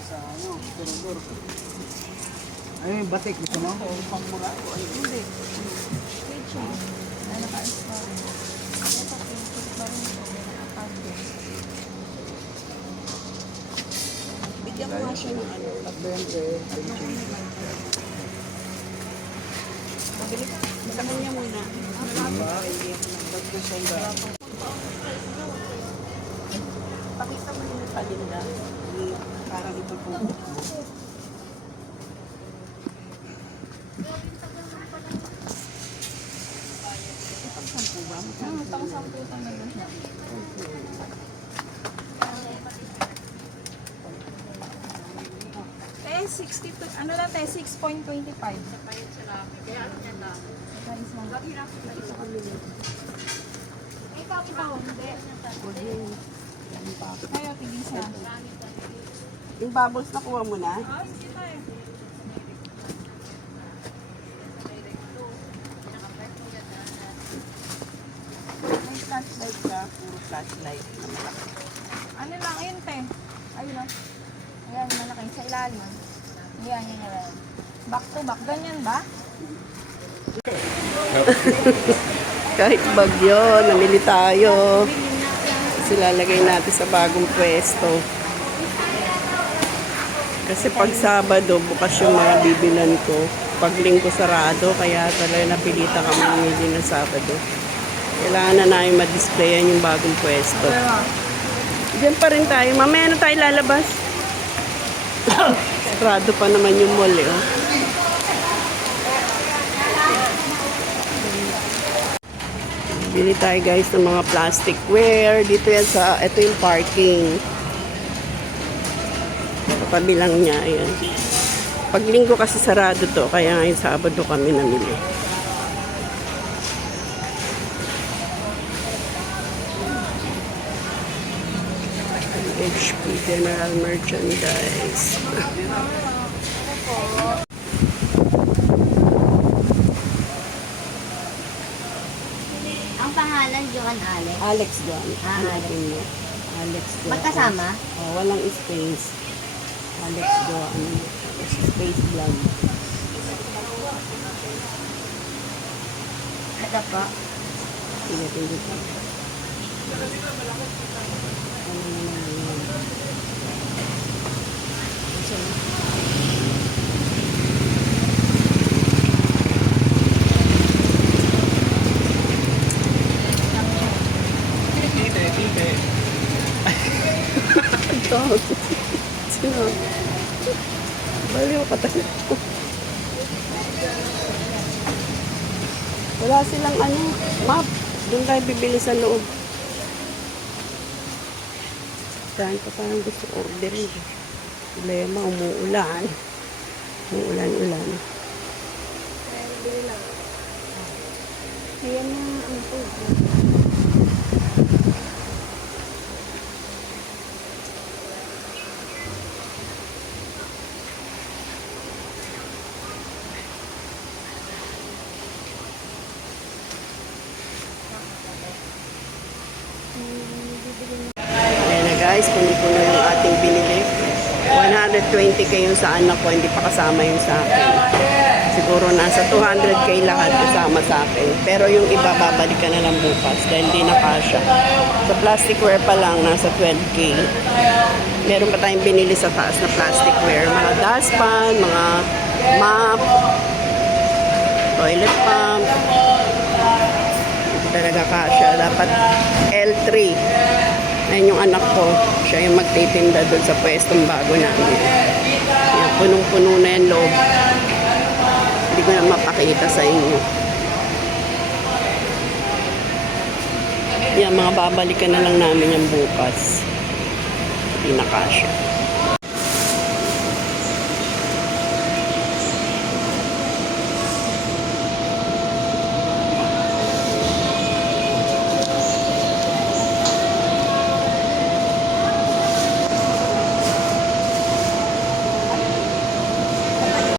Turodor. Ano yung batik? Gusto mo? Pang mga ay hindi. Kitchen. Na naka-install. Ito, kitchen pa rin ito. Din. Bigyan ko nga siya ng ano. At 20, 20. Mabili ka. Sa kanya muna. Ba't ko sonda? Pakita mo yung palinda. Yung Parang itututok mo. Ipagsampu ba? Ah, pang sampu talaga siya. 62, ano lang tayo, 6.25. Kaya ano yan lang? Ikaw, ikaw, hindi. Kayo, tigil siya. Yung bubbles na kuha mo na. Ah, tayo. May flashlight ka. Puro flashlight na malaki. Ano lang, ayun, te. Ayun lang. Ayan, malaki. Sa ilalim. Ayan, yan, yan. Back to back. Ganyan ba? Kahit bagyo, namili tayo. Silalagay natin sa bagong pwesto. Kasi pag Sabado, bukas yung mga bibilan ko. Pag linggo sarado, kaya talaga napilitan kami mamili ng Sabado. Kailangan na namin ma-displayan yung bagong pwesto. Diyan pa rin tayo. Mamaya na tayo lalabas. Sarado pa naman yung mall eh. oh. Bili tayo guys ng mga plasticware. Dito yan sa, ito yung parking. Katabi lang niya, ayan. Pag linggo kasi sarado to, kaya ngayon Sabado kami namili. HP General Merchandise. Ang pangalan, Joan Alex. Alex John. Ah, mo. Alex John. Magkasama? Oh, walang space. Alex John. Tapos space vlog. Ito po. Sige, tingin ko. Ano naman yun? Ito. Sino? Baliw ka talaga. Wala silang ano, map. Doon tayo bibili sa loob. Saan pa parang gusto orderin. Problema, umuulan. Umuulan-ulan. Ayan na ang po. Ayan na guys, puno-puno yung ating binili. 120k yung sa anak ko, hindi pa kasama yung sa akin. Siguro nasa 200k lahat kasama sa akin. Pero yung iba babalikan na lang bukas dahil hindi na kasha. Sa plasticware pa lang, nasa 12k. Meron pa tayong binili sa taas na plasticware. Mga dustpan, mga mop, toilet pump. Talaga kasha. Dapat L3. Ayun yung anak ko. Siya yung magtitinda doon sa pwestong bago namin. Yan, punong-puno na yung loob. Hindi ko na mapakita sa inyo. Yan, mga babalikan na lang namin yung bukas. Hindi na kasya.